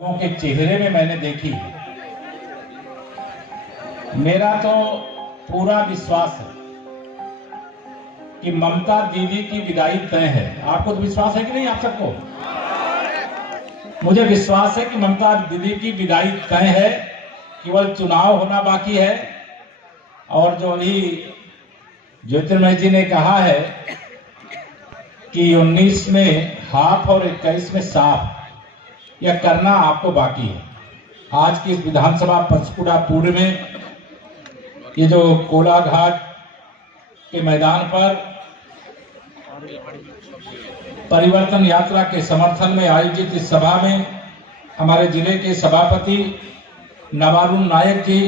लोगों के चेहरे में मैंने देखी। मेरा तो पूरा विश्वास है कि ममता दीदी की विदाई तय है। आपको तो विश्वास है कि नहीं? आप सबको? मुझे विश्वास है कि ममता दीदी की विदाई तय है, केवल चुनाव होना बाकी है। और जो अभी ज्योतिर्मय जी ने कहा है कि 19 में हाफ और 21 में साफ, यह करना आपको बाकी है। आज की इस विधानसभा पंचकुला पूर्व में ये जो कोलाघाट के मैदान पर परिवर्तन यात्रा के समर्थन में आयोजित इस सभा में हमारे जिले के सभापति नवारुण नायक जी,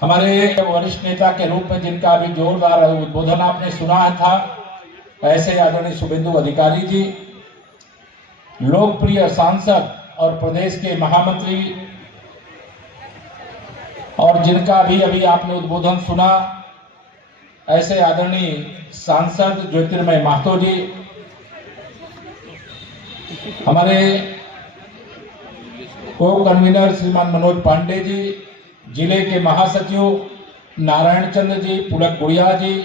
हमारे वरिष्ठ नेता के रूप में जिनका अभी जोरदार उद्बोधन आपने सुना था, ऐसे आदरणीय शुभेंदु अधिकारी जी, लोकप्रिय सांसद और प्रदेश के महामंत्री, और जिनका भी अभी आपने उद्बोधन सुना, ऐसे आदरणीय सांसद ज्योतिर्मय महतो जी, हमारे को कन्वीनर श्रीमान मनोज पांडे जी, जिले के महासचिव नारायण चंद्र जी, पुलक गुड़िया जी,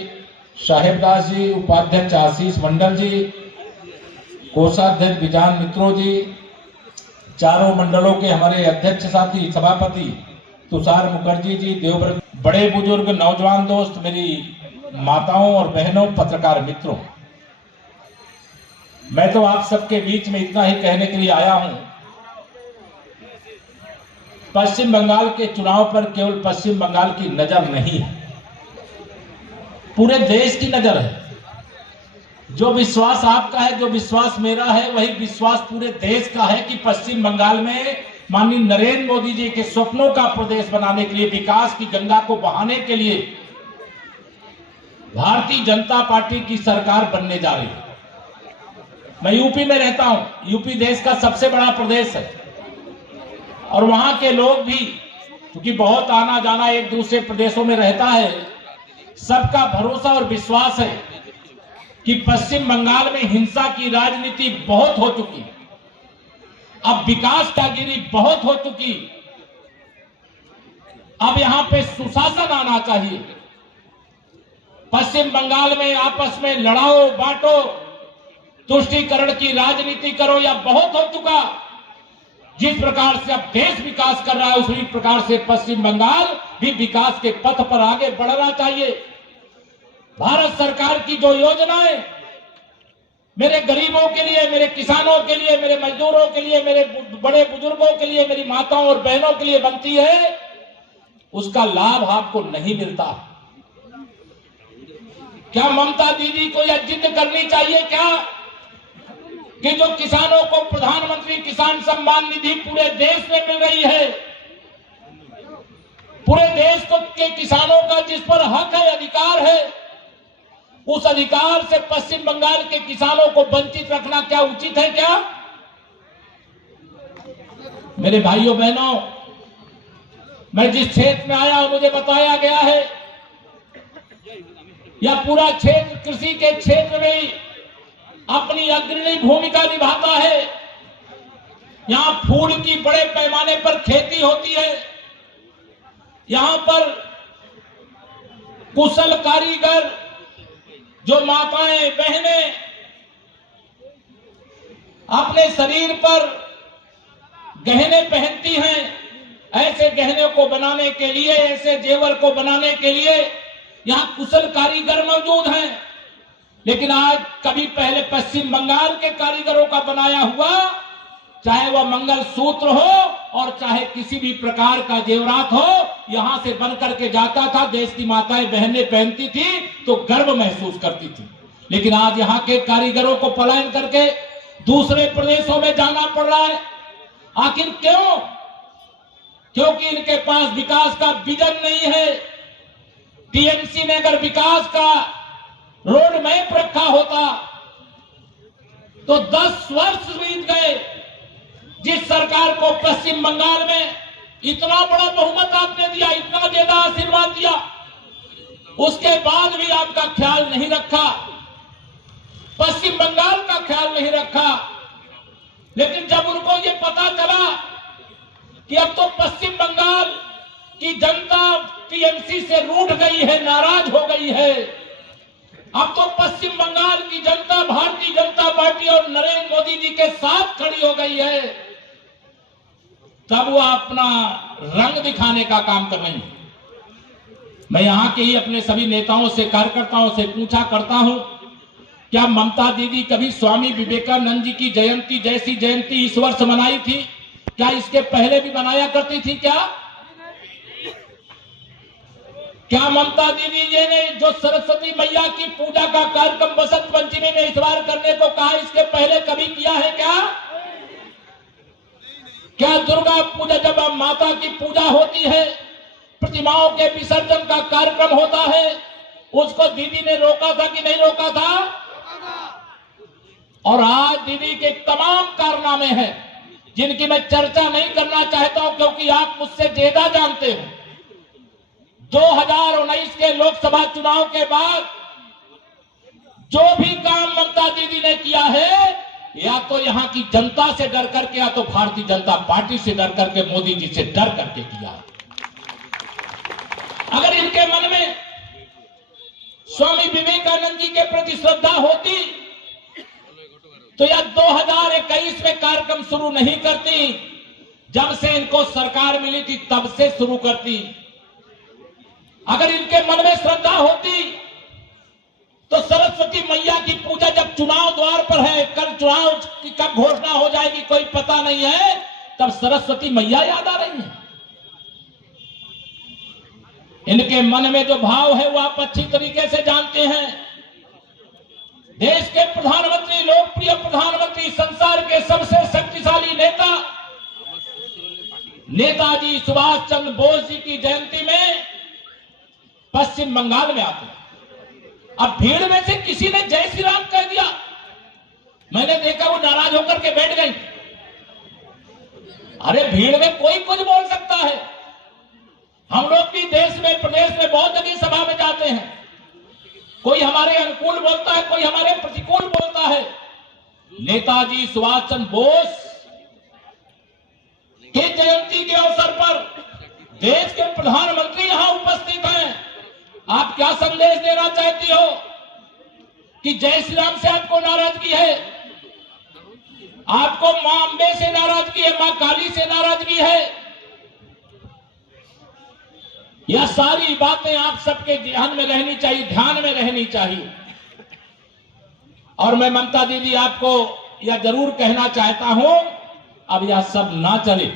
साहेबदास जी, उपाध्यक्ष आशीष मंडल जी, कोषाध्यक्ष विजान मित्रों जी, चारों मंडलों के हमारे अध्यक्ष साथी सभापति तुषार मुखर्जी जी, देवव्रत, बड़े बुजुर्ग, नौजवान दोस्त, मेरी माताओं और बहनों, पत्रकार मित्रों, मैं तो आप सबके बीच में इतना ही कहने के लिए आया हूं। पश्चिम बंगाल के चुनाव पर केवल पश्चिम बंगाल की नजर नहीं है, पूरे देश की नजर है। जो विश्वास आपका है, जो विश्वास मेरा है, वही विश्वास पूरे देश का है कि पश्चिम बंगाल में माननीय नरेंद्र मोदी जी के सपनों का प्रदेश बनाने के लिए, विकास की गंगा को बहाने के लिए भारतीय जनता पार्टी की सरकार बनने जा रही है। मैं यूपी में रहता हूं। यूपी देश का सबसे बड़ा प्रदेश है और वहां के लोग भी, क्योंकि बहुत आना जाना एक दूसरे प्रदेशों में रहता है, सबका भरोसा और विश्वास है कि पश्चिम बंगाल में हिंसा की राजनीति बहुत हो चुकी, अब विकास का गिरी बहुत हो चुकी, अब यहां पे सुशासन आना चाहिए। पश्चिम बंगाल में आपस में लड़ाओ बांटो, तुष्टीकरण की राजनीति करो, या बहुत हो चुका। जिस प्रकार से अब देश विकास कर रहा है, उसी प्रकार से पश्चिम बंगाल भी विकास के पथ पर आगे बढ़ना चाहिए। भारत सरकार की जो योजनाएं मेरे गरीबों के लिए, मेरे किसानों के लिए, मेरे मजदूरों के लिए, मेरे बड़े बुजुर्गों के लिए, मेरी माताओं और बहनों के लिए बनती है, उसका लाभ आपको नहीं मिलता। क्या ममता दीदी को यह जिद करनी चाहिए क्या कि जो किसानों को प्रधानमंत्री किसान सम्मान निधि पूरे देश में मिल रही है, पूरे देश को के किसानों का जिस पर हक है, अधिकार है, उस अधिकार से पश्चिम बंगाल के किसानों को वंचित रखना क्या उचित है? क्या मेरे भाइयों बहनों, मैं जिस क्षेत्र में आया हूं, मुझे बताया गया है यह पूरा क्षेत्र कृषि के क्षेत्र में अपनी अग्रणी भूमिका निभाता है। यहां फूल की बड़े पैमाने पर खेती होती है। यहां पर कुशल कारीगर, जो माताएं बहनें अपने शरीर पर गहने पहनती हैं, ऐसे गहने को बनाने के लिए, ऐसे जेवर को बनाने के लिए यहां कुशल कारीगर मौजूद हैं। लेकिन आज कभी पहले पश्चिम बंगाल के कारीगरों का बनाया हुआ, चाहे वह मंगलसूत्र हो और चाहे किसी भी प्रकार का जेवरात हो, यहां से बन करके जाता था, देश की माताएं बहनें पहनती थी तो गर्व महसूस करती थी। लेकिन आज यहां के कारीगरों को पलायन करके दूसरे प्रदेशों में जाना पड़ रहा है। आखिर क्यों? क्योंकि इनके पास विकास का विजन नहीं है। टीएमसी ने अगर विकास का रोड मैप रखा होता तो 10 वर्ष बीत गए। जिस सरकार को पश्चिम बंगाल में इतना बड़ा बहुमत आपने दिया, इतना ज्यादा आशीर्वाद दिया, उसके बाद भी आपका ख्याल नहीं रखा, पश्चिम बंगाल का ख्याल नहीं रखा। लेकिन जब उनको पता चला कि अब तो पश्चिम बंगाल की जनता टीएमसी से रूठ गई है, नाराज हो गई है। अब तो पश्चिम बंगाल की जनता भारतीय जनता पार्टी और नरेंद्र मोदी जी के साथ खड़ी हो गई है। तब वो अपना रंग दिखाने का काम कर रही है। मैं यहां के ही अपने सभी नेताओं से, कार्यकर्ताओं से पूछा करता हूं, क्या ममता दीदी कभी स्वामी विवेकानंद जी की जयंती जैसी जयंती इस वर्ष मनाई थी? क्या इसके पहले भी मनाया करती थी? क्या ममता दीदी जी ने जो सरस्वती मैया की पूजा का कार्यक्रम बसंत पंचमी में इस बार करने को कहा, इसके पहले कभी किया है क्या दुर्गा पूजा जब माता की पूजा होती है, प्रतिमाओं के विसर्जन का कार्यक्रम होता है, उसको दीदी ने रोका था कि नहीं रोका था? और आज दीदी के तमाम कारनामे हैं जिनकी मैं चर्चा नहीं करना चाहता हूं, क्योंकि आप मुझसे ज्यादा जानते हो। 2019 के लोकसभा चुनाव के बाद जो भी काम ममता दीदी ने किया है, या तो यहां की जनता से डर करके, या तो भारतीय जनता पार्टी से डर करके, मोदी जी से डर करके किया। अगर इनके मन में स्वामी विवेकानंद जी के प्रति श्रद्धा होती तो या 2021 में कार्यक्रम शुरू नहीं करती, जब से इनको सरकार मिली थी तब से शुरू करती। अगर इनके मन में श्रद्धा होती तो सरस्वती मैया की पूजा जब चुनाव द्वार पर है, कल चुनाव की कब घोषणा हो जाएगी कोई पता नहीं है, तब सरस्वती मैया याद आ रही है। इनके मन में जो भाव है वो आप अच्छी तरीके से जानते हैं। देश के प्रधानमंत्री, लोकप्रिय प्रधानमंत्री, संसार के सबसे शक्तिशाली नेता नेताजी सुभाष चंद्र बोस जी की जयंती में पश्चिम बंगाल में आते हैं। अब भीड़ में से किसी ने जय श्री राम कह दिया, मैंने देखा वो नाराज होकर के बैठ गई। अरे भीड़ में कोई कुछ बोल सकता है। हम लोग भी देश में, प्रदेश में बहुत जगह सभा में जाते हैं, कोई हमारे अनुकूल बोलता है, कोई हमारे प्रतिकूल बोलता है। नेताजी सुभाष चंद्र बोस की जयंती के अवसर पर देश के प्रधानमंत्री यहां उपस्थित हैं। आप क्या संदेश देना चाहती हो कि जय श्री राम से आपको नाराजगी है, आपको मां अंबे से नाराजगी है, मां काली से नाराजगी है? यह सारी बातें आप सबके ध्यान में रहनी चाहिए, ध्यान में रहनी चाहिए। और मैं ममता दीदी आपको यह जरूर कहना चाहता हूं, अब यह सब ना चले।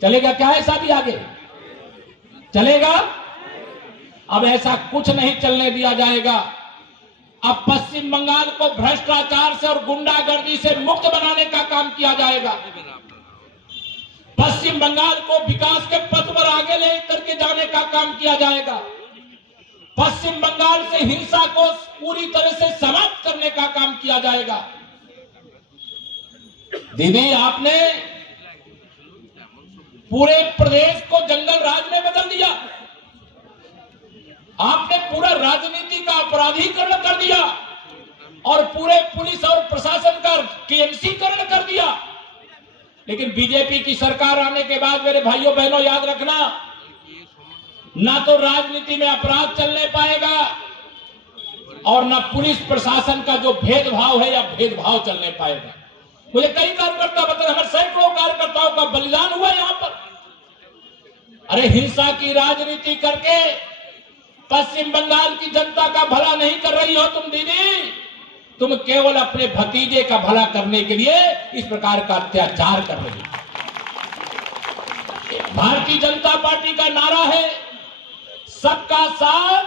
चलेगा क्या ऐसा भी आगे? चलेगा? अब ऐसा कुछ नहीं चलने दिया जाएगा। अब पश्चिम बंगाल को भ्रष्टाचार से और गुंडागर्दी से मुक्त बनाने का काम किया जाएगा। पश्चिम बंगाल को विकास के पथ पर आगे ले करके जाने का काम किया जाएगा। पश्चिम बंगाल से हिंसा को पूरी तरह से समाप्त करने का काम किया जाएगा। दीदी, आपने पूरे प्रदेश को जंगल राज में बदल दिया। आपने पूरा राजनीति का अपराधीकरण कर दिया और पूरे पुलिस और प्रशासन का टीएमसीकरण कर दिया। लेकिन बीजेपी की सरकार आने के बाद मेरे भाइयों बहनों याद रखना, ना तो राजनीति में अपराध चलने पाएगा और ना पुलिस प्रशासन का जो भेदभाव है या भेदभाव चलने पाएगा। मुझे कई कार्यकर्ता बता, हमारे सैकड़ों कार्यकर्ताओं का बलिदान हुआ यहां पर। अरे हिंसा की राजनीति करके पश्चिम बंगाल की जनता का भला नहीं कर रही हो तुम दीदी, तुम केवल अपने भतीजे का भला करने के लिए इस प्रकार का अत्याचार कर रही हो। भारतीय जनता पार्टी का नारा है सबका साथ,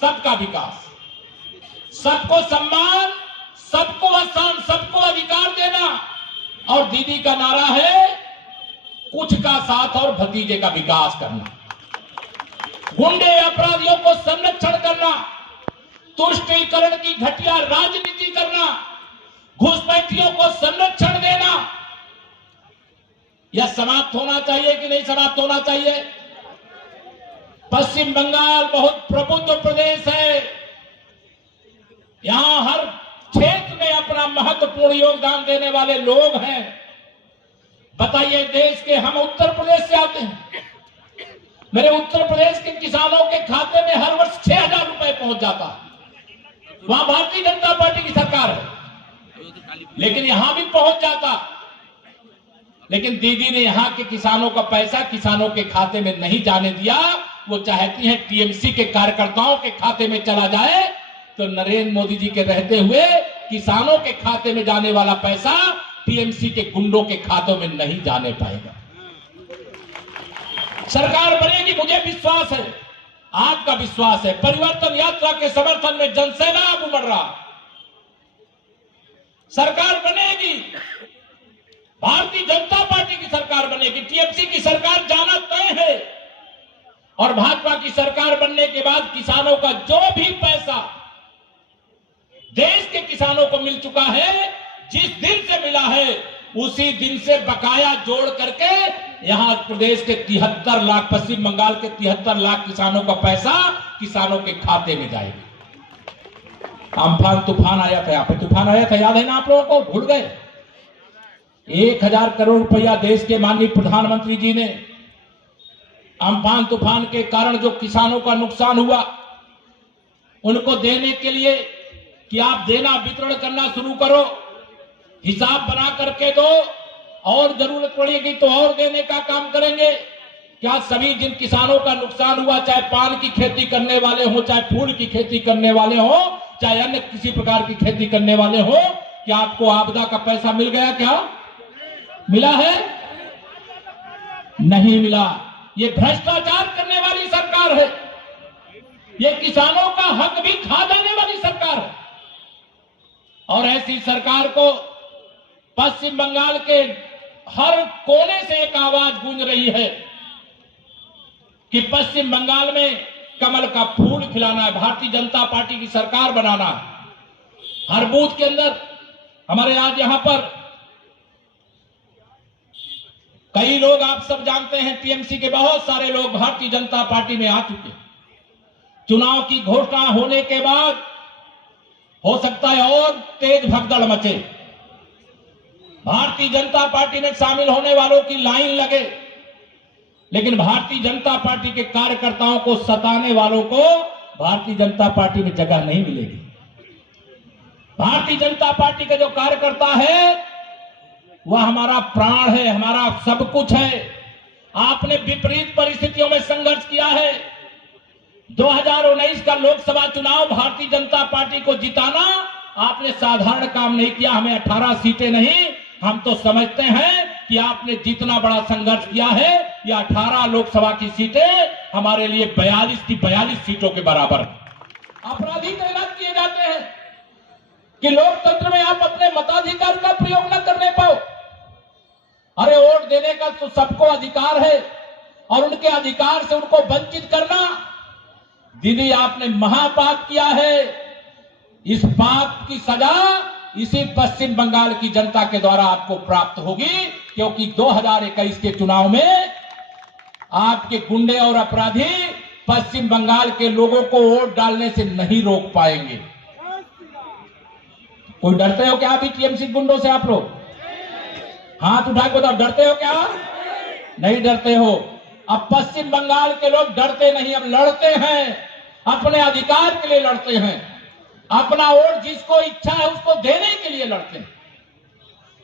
सबका विकास, सबको सम्मान, सबको आसान, सबको अधिकार देना। और दीदी का नारा है कुछ का साथ और भतीजे का विकास करना, गुंडे अपराधियों को संरक्षण करना, तुष्टीकरण की घटिया राजनीति करना, घुसपैठियों को संरक्षण देना। यह समाप्त होना चाहिए कि नहीं समाप्त होना चाहिए? पश्चिम बंगाल बहुत प्रबुद्ध प्रदेश है, यहां हर क्षेत्र में अपना महत्वपूर्ण योगदान देने वाले लोग हैं। बताइए, देश के हम उत्तर प्रदेश से आते हैं, मेरे उत्तर प्रदेश के किसानों के खाते में हर वर्ष 6,000 रुपए पहुंच जाता है। वहां भारतीय जनता पार्टी की सरकार है, लेकिन यहां भी पहुंच जाता। लेकिन दीदी ने यहां के किसानों का पैसा किसानों के खाते में नहीं जाने दिया। वो चाहती है टीएमसी के कार्यकर्ताओं के खाते में चला जाए, तो नरेंद्र मोदी जी के रहते हुए किसानों के खाते में जाने वाला पैसा टीएमसी के गुंडों के खातों में नहीं जाने पाएगा। सरकार बनेगी, मुझे विश्वास है, आपका विश्वास है। परिवर्तन यात्रा के समर्थन में जनसेना अब उमड़ रहा। सरकार बनेगी, भारतीय जनता पार्टी की सरकार बनेगी, टीएमसी की सरकार जाना तय है। और भाजपा की सरकार बनने के बाद किसानों का जो भी पैसा देश के किसानों को मिल चुका है, जिस दिन से मिला है उसी दिन से बकाया जोड़ करके यहां प्रदेश के 73 लाख, पश्चिम बंगाल के 73 लाख किसानों का पैसा किसानों के खाते में जाएगा। अम्फान तूफान आया था, यहाँ पे तूफान आया था, याद है ना आप लोगों को? भूल गए? 1,000 करोड़ रुपया देश के माननीय प्रधानमंत्री जी ने अम्फान तूफान के कारण जो किसानों का नुकसान हुआ उनको देने के लिए कि आप देना वितरण करना शुरू करो, हिसाब बना करके दो, और जरूरत पड़ेगी तो और देने का काम करेंगे। क्या सभी जिन किसानों का नुकसान हुआ, चाहे पान की खेती करने वाले हो, चाहे फूल की खेती करने वाले हो, चाहे अन्य किसी प्रकार की खेती करने वाले हो, क्या आपको आपदा का पैसा मिल गया? क्या मिला है? नहीं मिला। ये भ्रष्टाचार करने वाली सरकार है, ये किसानों का हक भी खा जाने वाली सरकार है। और ऐसी सरकार को पश्चिम बंगाल के हर कोने से एक आवाज गूंज रही है कि पश्चिम बंगाल में कमल का फूल खिलाना है, भारतीय जनता पार्टी की सरकार बनाना है। हर बूथ के अंदर हमारे आज यहां पर कई लोग, आप सब जानते हैं, टीएमसी के बहुत सारे लोग भारतीय जनता पार्टी में आ चुके। चुनाव की घोषणा होने के बाद हो सकता है और तेज भगदड़ मचे, भारतीय जनता पार्टी में शामिल होने वालों की लाइन लगे, लेकिन भारतीय जनता पार्टी के कार्यकर्ताओं को सताने वालों को भारतीय जनता पार्टी में जगह नहीं मिलेगी। भारतीय जनता पार्टी का जो कार्यकर्ता है वह हमारा प्राण है, हमारा सब कुछ है। आपने विपरीत परिस्थितियों में संघर्ष किया है। 2019 का लोकसभा चुनाव भारतीय जनता पार्टी को जिताना आपने साधारण काम नहीं किया। हमें 18 सीटें नहीं, हम तो समझते हैं कि आपने जितना बड़ा संघर्ष किया है, ये 18 लोकसभा की सीटें हमारे लिए 42 की 42 सीटों के बराबर। अपराधी तैनात किए जाते हैं कि लोकतंत्र में आप अपने मताधिकार का प्रयोग न करने पाओ। अरे वोट देने का तो सबको अधिकार है, और उनके अधिकार से उनको वंचित करना, दीदी आपने महापाप किया है। इस पाप की सजा इसी पश्चिम बंगाल की जनता के द्वारा आपको प्राप्त होगी, क्योंकि 2021 के चुनाव में आपके गुंडे और अपराधी पश्चिम बंगाल के लोगों को वोट डालने से नहीं रोक पाएंगे। कोई डरते हो क्या अभी टीएमसी गुंडों से? आप लोग हाथ उठा के बताओ, डरते हो क्या? नहीं डरते हो। अब पश्चिम बंगाल के लोग डरते नहीं, अब लड़ते हैं, अपने अधिकार के लिए लड़ते हैं, अपना वोट जिसको इच्छा है उसको देने के लिए लड़ते हैं।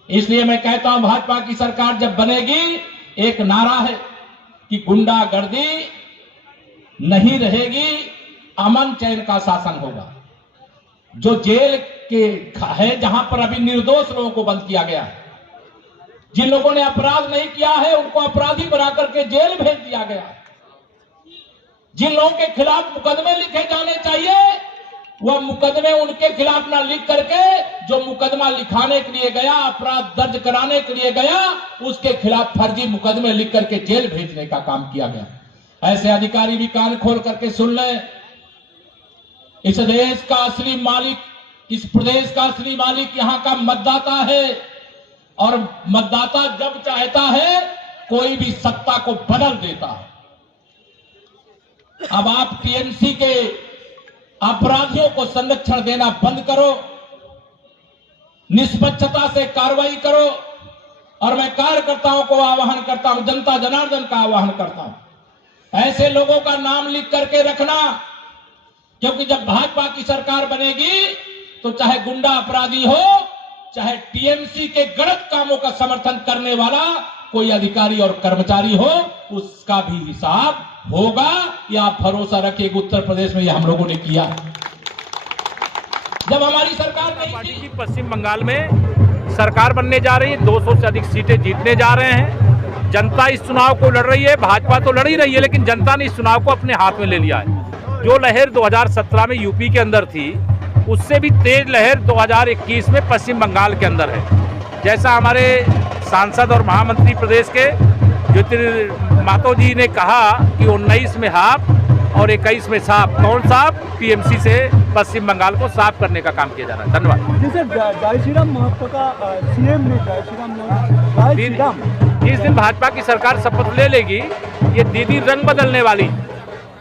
इसलिए मैं कहता हूं, भाजपा की सरकार जब बनेगी, एक नारा है कि गुंडागर्दी नहीं रहेगी, अमन चैन का शासन होगा। जो जेल के है, जहां पर अभी निर्दोष लोगों को बंद किया गया है, जिन लोगों ने अपराध नहीं किया है उनको अपराधी बना करके जेल भेज दिया गया, जिन लोगों के खिलाफ मुकदमे लिखे जाने चाहिए वह मुकदमे उनके खिलाफ ना लिख करके, जो मुकदमा लिखाने के लिए गया, अपराध दर्ज कराने के लिए गया, उसके खिलाफ फर्जी मुकदमे लिख करके जेल भेजने का काम किया गया। ऐसे अधिकारी भी कान खोल करके सुन लें। इस देश का असली मालिक, इस प्रदेश का असली मालिक यहाँ का मतदाता है, और मतदाता जब चाहता है कोई भी सत्ता को बदल देता है। अब आप टीएमसी के अपराधियों को संरक्षण देना बंद करो, निष्पक्षता से कार्रवाई करो, और मैं कार्यकर्ताओं को आह्वान करता हूं, जनता जनार्दन का आह्वान करता हूं, ऐसे लोगों का नाम लिख करके रखना, क्योंकि जब भाजपा की सरकार बनेगी तो चाहे गुंडा अपराधी हो, चाहे टीएमसी के गलत कामों का समर्थन करने वाला कोई अधिकारी और कर्मचारी हो, उसका भी हिसाब होगा। या आप भरोसा रखिए कि उत्तर प्रदेश में यह हम लोगों ने किया। जब हमारी सरकार नहीं थी, पश्चिम बंगाल में सरकार बनने जा रही है, 200 से अधिक सीटें जीतने जा रहे हैं। जनता इस चुनाव को लड़ रही है, भाजपा तो लड़ ही रही है, लेकिन जनता ने इस चुनाव को अपने हाथ में ले लिया है। जो लहर 2017 में यूपी के अंदर थी, उससे भी तेज लहर 2021 में पश्चिम बंगाल के अंदर है। जैसा हमारे सांसद और महामंत्री प्रदेश के ज्योतिर्मातो जी ने कहा कि 19 में हाफ और 21 में साफ। कौन साफ? टीएमसी से पश्चिम बंगाल को साफ करने का काम किया जा रहा है। धन्यवाद। जैसे जय श्री राम महत्व का सीएम ने जय श्री राम जिस दिन भाजपा की सरकार शपथ ले लेगी, ये दीदी रंग बदलने वाली,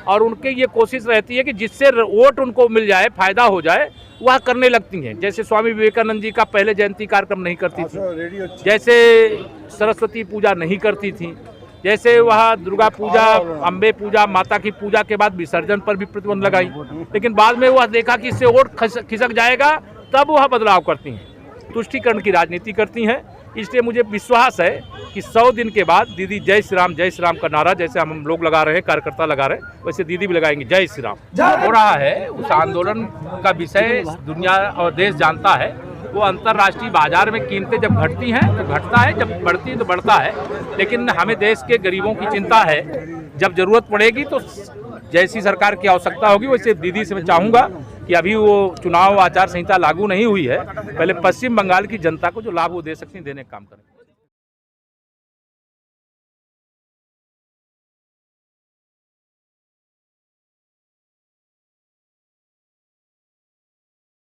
और उनके ये कोशिश रहती है कि जिससे वोट उनको मिल जाए, फायदा हो जाए, वह करने लगती हैं। जैसे स्वामी विवेकानंद जी का पहले जयंती कार्यक्रम नहीं करती थी, जैसे सरस्वती पूजा नहीं करती थी, जैसे वह दुर्गा पूजा, अम्बे पूजा, माता की पूजा के बाद विसर्जन पर भी प्रतिबंध लगाई, लेकिन बाद में वह देखा कि इससे वोट खिसक जाएगा, तब वह बदलाव करती हैं, तुष्टीकरण की राजनीति करती हैं। इसलिए मुझे विश्वास है कि 100 दिन के बाद दीदी जय श्री राम का नारा जैसे हम लोग लगा रहे हैं, कार्यकर्ता लगा रहे हैं, वैसे दीदी भी लगाएंगे जय श्री राम। हो रहा है उस आंदोलन का विषय दुनिया और देश जानता है। वो अंतर्राष्ट्रीय बाजार में कीमतें जब घटती हैं तो घटता है, जब बढ़ती है तो बढ़ता है, लेकिन हमें देश के गरीबों की चिंता है। जब जरूरत पड़ेगी तो जैसी सरकार की आवश्यकता होगी, वैसे दीदी से मैं चाहूँगा कि अभी वो चुनाव आचार संहिता लागू नहीं हुई है, पहले पश्चिम बंगाल की जनता को जो लाभ वो दे सकती हैं, देने का काम करें।